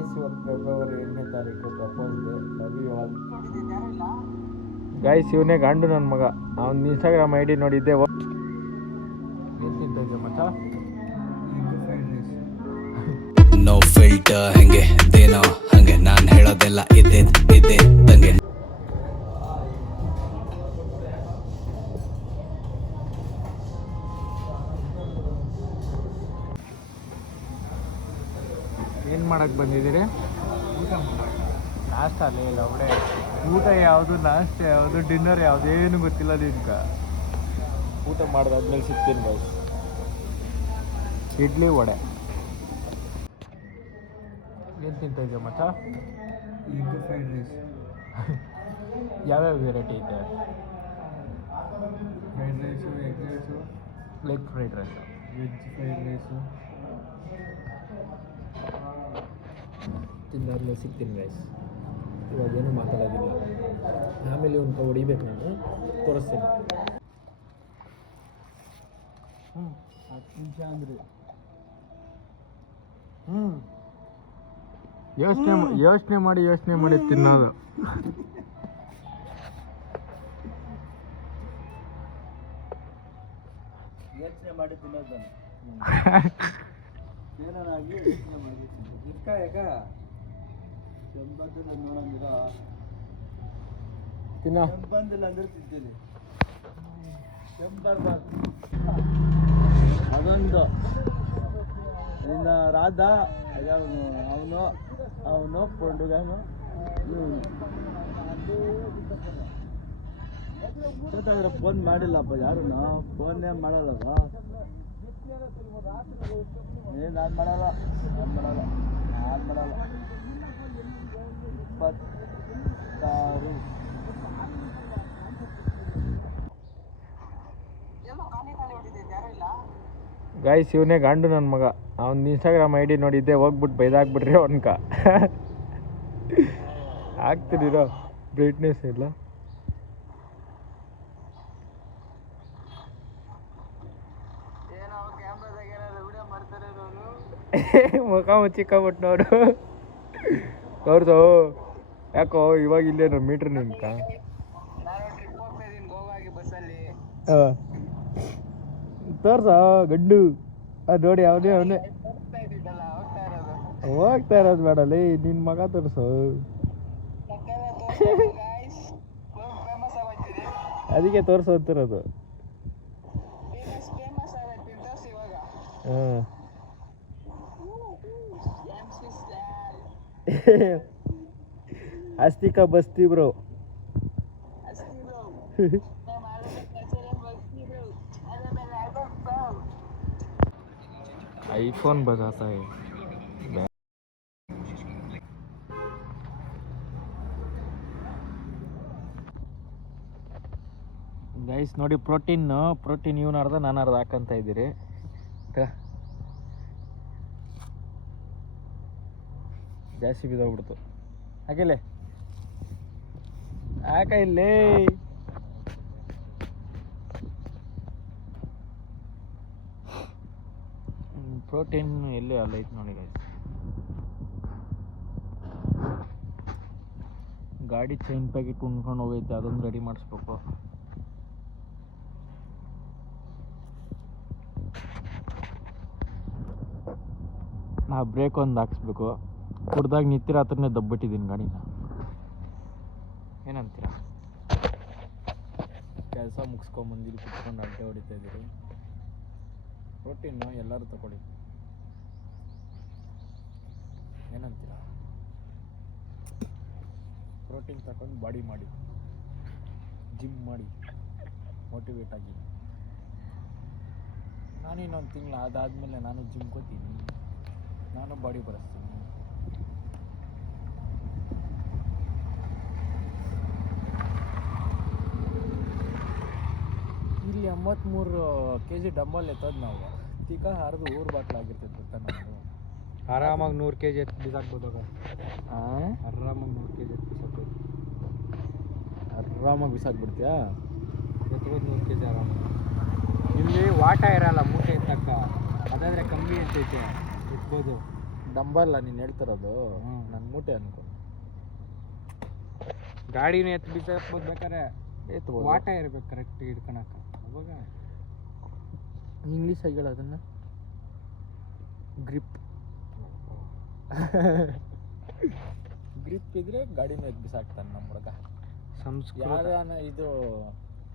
Guys ಇವತ್ತು February 8ನೇ ತಾರೀಕು propose day. Love you all. Guys ಇವನೇ ಗಂಡು ನನ್ನ ಮಗ. ಅವ್ನ ಇನ್ಸ್ಟಾಗ್ರಾಮ್ ಐ ಡಿ ನೋಡಿದ್ದೆ. ಏನು ತಿಂತ ಇದೆಯಾ ಮಚ್ಚ? ನೋ ಫಿಲ್ಟರ್ ಹಂಗೆ ದೇನೋ ಹಂಗೆ ನಾನು ಹೇಳೋದೆಲ್ಲ ಇದೆ ತಂಗೆ. ಏನು ಮಾಡಕ್ಕೆ ಬಂದಿದ್ದೀರಿ? ನಾಷ್ಟ ಇಲ್ಲ ಒಬ್ಬಳೆ. ಊಟ ಯಾವುದು, ನಾಷ್ಟ ಯಾವುದು, ಡಿನ್ನರ್ ಯಾವುದು ಏನು ಗೊತ್ತಿಲ್ಲ ನಿನ್ಗೆ. ಊಟ ಮಾಡಿದಾದ್ಮೇಲೆ ಸಿಗ್ತೀನಿ ಗೈಸ್. ಇಡ್ಲಿ ವಡೆ. ಏನು ತಿಂತ ಇದೆಯಾ ಮಚ್ಚ? Egg fried rice. ಯಾವ್ಯಾವ ವೆರೈಟಿ ಇದೆ? Fried rice, egg rice, leg fried rice, veg fried rice. ತಿಂದಾದ್ಮೇಲೆ ಸಿಗ್ತೀನಿ ಗೈಸ್. ಇವಾಗೇನು ಮಾತಾಡೋದಿಲ್ಲ. ಆಮೇಲೆ ಒಂದು ಹೊಡಿಬೇಕು, ನಾನು ತೋರಿಸ್ತೀನಿ. 10 ನಿಮಿಷ ಅಂದರೆ ಯೋಚನೆ ಮಾಡಿ ತಿನ್ನೋದು. ಯೋಚನೆ ಮಾಡಿ ತಿನ್ನೋದು. ಏನಾಗಿ ಯೋಚನೆ ಮಾಡಿ ಯಾಕ ಬಂದಿಲ್ಲ ನೋಡಂಗಿಲ್ಲ. ಬಂದಿಲ್ಲ ಅಂದ್ರೆ ತಿಂತೀನಿ. ಅದೊಂದು ಇನ್ನು ರಾಧ ಅವನು ಪೊಂಡುಗನು ಇವನು ಫೋನ್ ಮಾಡಿಲ್ಲಪ್ಪ ಯಾರು. ಫೋನ್ನೇ ಮಾಡಲ್ಲವ. ನಾನು ಮಾಡಲ್ಲ 26. ಗೈಸ್ ಇವನೇ ಗಂಡು ನನ್ನ ಮಗ. ಅವ್ನ ಇನ್ಸ್ಟಾಗ್ರಾಮ್ ಐ ಡಿ ನೋಡಿದ್ದೆ. ಹೋಗ್ಬಿಟ್ಟು ಬೈದಾಕ್ಬಿಟ್ರಿ ಅವನ್ಕ. ಆಗ್ತಿರೋ ಬ್ರೈಟ್ನೆಸ್ ಇಲ್ಲ. ಮುಖ ಮುಚ್ಚಿಕ್ಕೊಬಿಟ್ಟು ನೋಡು. ತೋರ್ಸು. ಯಾಕೋ ಇವಾಗ ಇಲ್ಲೇನು ಮೀಟ್ರ್ ನಿನ್ಕ? ತೋರ್ಸ ಗಂಡು. ನೋಡಿ ಅವನೇ ಹೋಗ್ತಾ ಇರೋದು ಬೇಡಲ್ಲಿ. ನಿನ್ನ ಮಗ ತೋರಿಸು. ಅದಕ್ಕೆ ತೋರಿಸು ಅಂತಿರೋದು. ಹಾಂ ಆಸ್ತಿಕಾ ಬಸ್ತಿ ಬ್ರೋ. आईफोन बताता है. ಗೈಸ್ ನೋಡಿ ಪ್ರೋಟೀನ್ ಇವನು ಅರ್ಧ ನಾನು ಅರ್ಧ ಹಾಕಂತ ಇದ್ದೀರಿ. ಜಾಸ್ತಿ ಬಿದ್ದೋಗ್ಬಿಡ್ತು. ಹಾಕಿಲ್ಲೇ ಹಾಕ ಇಲ್ಲೇ. ಪ್ರೋಟೀನ್ ಎಲ್ಲಿ ಅಲ್ಲ ಐತೆ ನೋಡಿ ಗೈಸ್. ಗಾಡಿ ಚೈನ್ ಪ್ಯಾಕೆಟ್ ಉಣ್ಕೊಂಡು ಹೋಗೈತೆ, ಅದೊಂದು ರೆಡಿ ಮಾಡಿಸ್ಬೇಕು. ನಾ ಬ್ರೇಕ್ ಒಂದು ಹಾಕ್ಸ್ಬೇಕು. ಕುಡ್ದಾಗ ನಿಂತಿರ ಹತ್ರನೇ ದಬ್ಬಿಟ್ಟಿದ್ದೀನಿ ಗಾಡಿನ. ಏನಂತೀರ? ಕೆಲಸ ಮುಗಿಸ್ಕೊಂಬಂದಿಲ್ಲಿ ಕುತ್ಕೊಂಡು ಅಡ್ಡೆ ಹೊಡಿತಾ ಇದ್ದೀರಿ. ಪ್ರೋಟೀನು ಎಲ್ಲರೂ ತಗೊಳ್ಳಿ. ಏನಂತೀರ? ಪ್ರೋಟೀನ್ ತಗೊಂಡು ಬಾಡಿ ಮಾಡಿ, ಜಿಮ್ ಮಾಡಿ, ಮೋಟಿವೇಟ್ ಆಗಿ. ನಾನು ಇನ್ನೊಂದು ತಿಂಗಳು ಅದಾದಮೇಲೆ ನಾನು ಜಿಮ್ ಕೋತೀನಿ, ನಾನು ಬಾಡಿ ಬರೆಸ್ತೀನಿ. ಇಲ್ಲಿ 83 kg ಡಂಬಲ್ ಎತ್ತೋದು ನಾವು. ತಿಕ್ಕ ಹರಿದು ಊರು ಬಾಟ್ಲಾಗಿರ್ತೈತೆ ಗೊತ್ತಾ ನಾವು. ಆರಾಮಾಗಿ 100 kg ಎತ್ತು ಬಿಸಾಕ್ಬೋದಾಗ. ಆರಾಮಾಗಿ 100 kg ಎತ್ತು ಬಿಸಾಕ್ಬೋದು. ಆರಾಮಾಗಿ ಬಿಸಾಕ್ಬಿಡ್ತೀಯಾ? ಎತ್ಬೋದು 100 kg ಆರಾಮಾಗಿ. ಇಲ್ಲಿ ವಾಟ ಇರಲ್ಲ ಮೂಟೆ ಎತ್ತಕ್ಕ. ಅದಾದರೆ ಕಮ್ಮಿ ಎತ್ತೈತೆ ಎತ್ಬೋದು. ಡಂಬಲ್ಲ ನೀನು ಹೇಳ್ತಿರೋದು ನನ್ನ ಮೂಟೆ ಅನ್ಕೊ. ಗಾಡಿನ ಎತ್ತು ಬಿಸಾಕ್ಬೋದು ಬೇಕಾರೆ ಎತ್ಬೋದು. ವಾಟ ಇರ್ಬೇಕು ಕರೆಕ್ಟ್ ಹಿಡ್ಕೊಳಕ. ಅವಾಗ ಇಂಗ್ಲೀಷಾಗಿ ಹೇಳು ಅದನ್ನು. ಗ್ರಿಪ್. ಗ್ರಿಪ್ ಇದ್ರೆ ಗಾಡಿನ ಎದ್ದು ಬಿಸಾಕ್ತಾನೆ ನಮ್ಮ ಹುಡುಗ. ಸಂಸ್ಕೃತ ಯಾರ ಇದು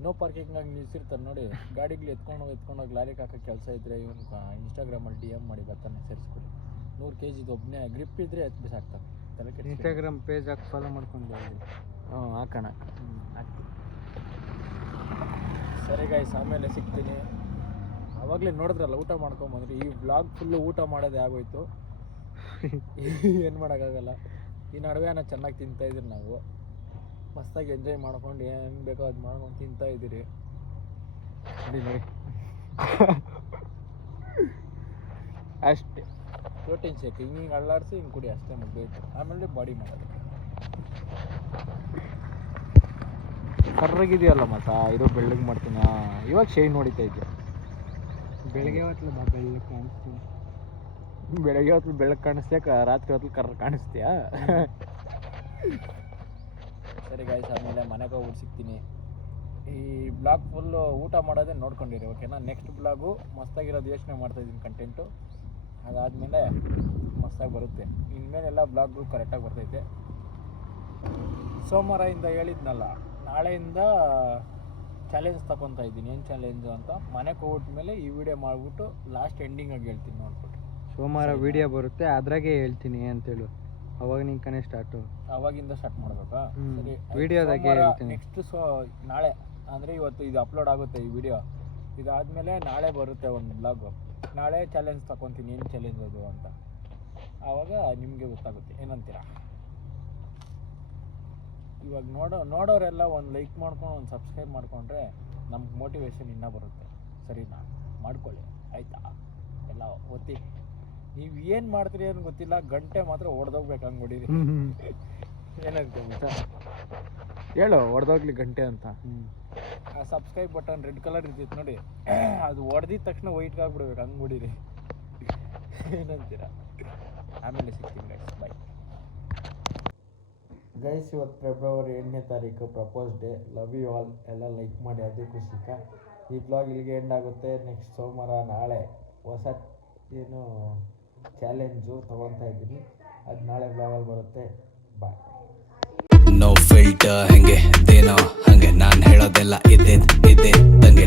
ನೋ ಪಾರ್ಕಿಂಗಾಗಿ ನಿಲ್ಸಿರ್ತಾರೆ ನೋಡಿ, ಗಾಡಿಗಳು ಎತ್ಕೊಂಡೋಗಿ ಲಾರಿಗೆ ಹಾಕೋ ಕೆಲಸ ಇದ್ರೆ ಇವನು ಇನ್ಸ್ಟಾಗ್ರಾಮಲ್ಲಿ DM ಮಾಡಿ ಬರ್ತಾನೆ, ಸೇರಿಸ್ಕೊಡಿ. 100 kg ಒಬ್ಬನೇ ಗ್ರಿಪ್ ಇದ್ರೆ ಎತ್ತು ಬಿಸಾಕ್ತಾನೆ. ತಲೆ ಕೆಡಿಸ್ಕೊಬೇಡಿ. ಇನ್ಸ್ಟಾಗ್ರಾಮ್ ಪೇಜ್ ಹಾಕಿ ಫಾಲೋ ಮಾಡ್ಕೊಂಡು ಹಾಕೋಣ. ಹಾಕ್ತೀನಿ. ಸರಿ ಗೈಸ್, ಆಮೇಲೆ ಸಿಗ್ತೀನಿ. ಆವಾಗಲೇ ನೋಡಿದ್ರಲ್ಲ ಊಟ ಮಾಡ್ಕೊಂಬಂದ್ರಿ. ಈ ವ್ಲಾಗ್ ಫುಲ್ಲು ಊಟ ಮಾಡೋದೇ ಆಗೋಯ್ತು. ಏನು ಮಾಡೋಕ್ಕಾಗಲ್ಲ. ಈ ನಡುವೆ ಚೆನ್ನಾಗಿ ತಿಂತಾಯಿದ್ದೀರಿ ನಾವು. ಮಸ್ತಾಗಿ ಎಂಜಾಯ್ ಮಾಡ್ಕೊಂಡು ಏನು ಬೇಕೋ ಅದು ಮಾಡ್ಕೊಂಡು ತಿಂತಾ ಇದ್ದೀರಿ. ನೋಡಿ ಅಷ್ಟೇ. ಪ್ರೋಟೀನ್ ಶೇಕ್ ಹಿಂಗೆ ಅಳ್ಳಾಡಿಸಿ ಹಿಂಗೆ ಕುಡಿ, ಅಷ್ಟೇ ಮುಗಿದೋಯ್ತು. ಆಮೇಲೆ ಬಾಡಿ ಮಾಡೋದು. ಕರ್ರಗಿದೆಯಲ್ಲ ಮತ್ತ ಇದು ಬೆಳ್ಳಗೆ ಮಾಡ್ತೀನಿ. ಇವಾಗ ಶೈನ್ ಹೊಡಿತಾ ಇದ್ದೆ. ಬೆಳಗ್ಗೆ ಹೊತ್ತು ಬೆಳ್ಳಗೆ ಕಾಣಿಸ್ತೀನಿ. ಬೆಳಗ್ಗೆ ಹೊತ್ತು ಬೆಳಗ್ಗೆ ಕಾಣಿಸ್ತೀಯ, ರಾತ್ರಿ ಹೊತ್ತು ಕರ್ರ ಕಾಣಿಸ್ತೀಯಾ? ಸರಿ ಗಾಯ್ಸ್, ಆಮೇಲೆ ಮನೆಗೆ ಹೋಗ್ಬಿಟ್ಟು ಸಿಗ್ತೀನಿ. ಈ ಬ್ಲಾಗ್ ಫುಲ್ಲು ಊಟ ಮಾಡೋದೇ ನೋಡ್ಕೊಂಡಿರಿ, ಓಕೆನಾ? ನೆಕ್ಸ್ಟ್ ಬ್ಲಾಗು ಮಸ್ತಾಗಿರೋದು ಯೋಚನೆ ಮಾಡ್ತಾಯಿದ್ದೀನಿ ಕಂಟೆಂಟು. ಅದಾದಮೇಲೆ ಮಸ್ತಾಗಿ ಬರುತ್ತೆ. ಇನ್ಮೇಲೆ ಎಲ್ಲ ಬ್ಲಾಗ್ಗಳು ಕರೆಕ್ಟಾಗಿ ಬರ್ತೈತೆ. ಸೋಮವಾರದಿಂದ ಹೇಳಿದ್ನಲ್ಲ, ನಾಳೆಯಿಂದ ಚಾಲೆಂಜ್ ತಗೊತಾ ಇದ್ದೀನಿ. ಏನು ಚಾಲೆಂಜು ಅಂತ ಮನೆಗೆ ಹೋಗ್ಬಿಟ್ಮೇಲೆ ಈ ವಿಡಿಯೋ ಮಾಡಿಬಿಟ್ಟು ಲಾಸ್ಟ್ ಎಂಡಿಂಗಾಗಿ ಹೇಳ್ತೀನಿ ನೋಡ್ಬಿಟ್ಟು. ಸೋಮವಾರ ವಿಡಿಯೋ ಬರುತ್ತೆ, ಅದ್ರಾಗೆ ಹೇಳ್ತೀನಿ ಅಂತೇಳು. ಅವಾಗ ನಿಂಗೆ ಕನೆ ಸ್ಟಾರ್ಟು. ಅವಾಗಿಂದ ಸ್ಟಾರ್ಟ್ ಮಾಡಬೇಕಾ? ಸರಿ, ವಿಡಿಯೋದಾಗೆ ಹೇಳ್ತೀನಿ. ನೆಕ್ಸ್ಟ್ ನಾಳೆ ಅಂದರೆ ಇವತ್ತು ಇದು ಅಪ್ಲೋಡ್ ಆಗುತ್ತೆ ಈ ವಿಡಿಯೋ. ಇದಾದಮೇಲೆ ನಾಳೆ ಬರುತ್ತೆ ಒಂದು ಬ್ಲಾಗು. ನಾಳೆ ಚಾಲೆಂಜ್ ತಗೊತೀನಿ, ಏನು ಚಾಲೆಂಜ್ ಅದು ಅಂತ. ಆವಾಗ ನಿಮಗೆ ಗೊತ್ತಾಗುತ್ತೆ. ಏನಂತೀರಾ? ಇವಾಗ ನೋಡೋರೆಲ್ಲ ಒಂದು ಲೈಕ್ ಮಾಡ್ಕೊಂಡು ಒಂದು ಸಬ್ಸ್ಕ್ರೈಬ್ ಮಾಡಿಕೊಂಡ್ರೆ ನಮ್ಗೆ ಮೋಟಿವೇಶನ್ ಇನ್ನೂ ಬರುತ್ತೆ. ಸರಿನಾ? ಮಾಡ್ಕೊಳ್ಳಿ ಆಯಿತಾ? ಎಲ್ಲ ಒತ್ತಿ. ನೀವು ಏನು ಮಾಡ್ತೀರಿ ಅಂತ ಗೊತ್ತಿಲ್ಲ, ಗಂಟೆ ಮಾತ್ರ ಹೊಡೆದೋಗ್ಬೇಕು ಹಂಗೆ ಹೊಡೀರಿ. ಏನಂತ ಗೊತ್ತಾ? ಹೇಳು ಹೊಡೆದೋಗ್ಲಿ ಗಂಟೆ ಅಂತ. ಆ ಸಬ್ಸ್ಕ್ರೈಬ್ ಬಟನ್ ರೆಡ್ ಕಲರ್ ಇರ್ತೈತೆ ನೋಡಿ, ಅದು ಹೊಡೆದಿದ ತಕ್ಷಣ ವೈಟ್ಗೆ ಆಗ್ಬಿಡ್ಬೇಕು, ಹಂಗೆ ಹೊಡೀರಿ. ಏನಂತೀರಾ? ಆಮೇಲೆ ಸಿಗ್ತೀನಿ ಗೈಸ್, ಬಾಯ್. ಗೈಸ್, ಇವತ್ತು ಫೆಬ್ರವರಿ 8ನೇ ತಾರೀಕು propose day. Love you all. ಎಲ್ಲ ಲೈಕ್ ಮಾಡಿ, ಅದೇ ಖುಷಿಕ. ಈ ಬ್ಲಾಗ್ ಇಲ್ಲಿಗೆ ಎಂಡ್ ಆಗುತ್ತೆ. ನೆಕ್ಸ್ಟ್ ಸೋಮವಾರ ನಾಳೆ ಹೊಸ ಏನು ಚಾಲೆಂಜು ತೊಗೊತಾ ಇದ್ದೀನಿ, ಅದು ನಾಳೆ ಬ್ಲಾಗಲ್ಲಿ ಬರುತ್ತೆ. ಬಾಯ್. ನೋ ಫಿಲ್ಟರ್ ಹೆಂಗೆ ದೇನೋ ಹಂಗೆ, ನಾನು ಹೇಳೋದೆಲ್ಲ ಇದ್ದಿದ್ದಂಗೆ.